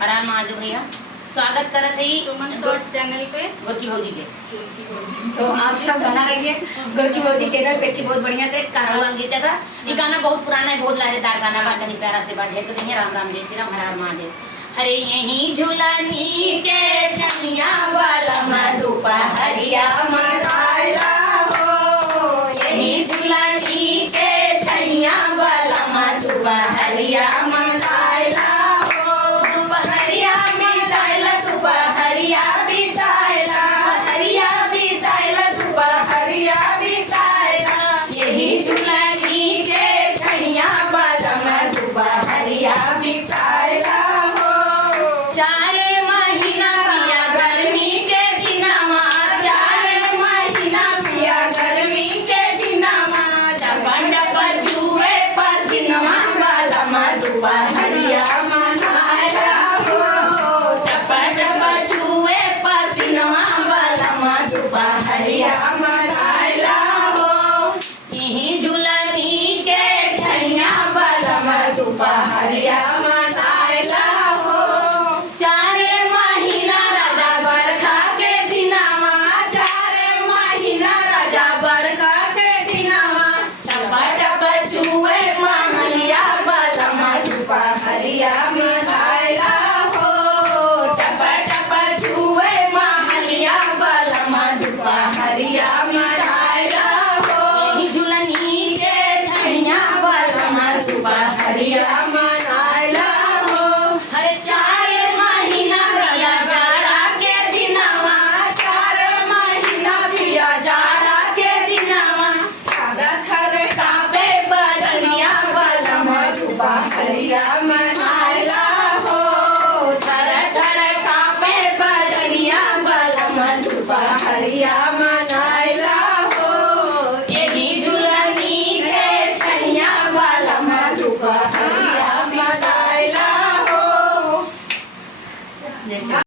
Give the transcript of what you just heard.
हरार महादेव भैया स्वागत करत है सुमन शॉर्ट्स चैनल पे गोरकी भौजी के। तो आप सब बना रहिए गोरकी भौजी चैनल पे की बहुत बढ़िया से कारवा गीत था। ये गाना बहुत पुराना है, बहुत लहरेदार गाना बा, तनी प्यारा से बात है। तो देखिए राम राम जय श्री राम हर हर महादेव। अरे यही झूलनी के चनिया वाला मधुपा हरिया मनाया हो, यही झूलनी के चनिया वाला मधुपा हरिया मनाया हो, दुपहरिया बिताइला दुपहरिया बिताइला हरिया बिताइला दुपहरिया बिताइला, यही झूलनी के चनिया वाला मधुपा हरिया बिताइला। हरिया मनाया हो, चप्पा चप्पा चूहे पसीनवा वाला मधुपा हरिया मनाया हो, यही झूलनी के छैया वाला मधुपा हरिया मनाया हो। 4 महीना राजा बरखा के दिनावा, 4 महीना राजा बरखा के दिनावा, चप्पा चप्पा चूहे महलिया वाला मधुपा हरिया मनाया हो, चप्पा चप्पा चूहे महलिया वाला मधुपा हरिया मनाया हो, यही झूलनी के छैया वाला मधुपा हरिया मनाया हो। हर 4 महीना दिया जाड़ा के दिनावा, 4 महीना दिया जाड़ा के दिनावा, थर कापे बदनिया वाला मधुपा हरिया मनाया हो, थर थर कापे बदनिया वाला मधुपा हरिया मनाया हो, यही झूलनी के छैया वाला मधुपा हरिया मनाया हो।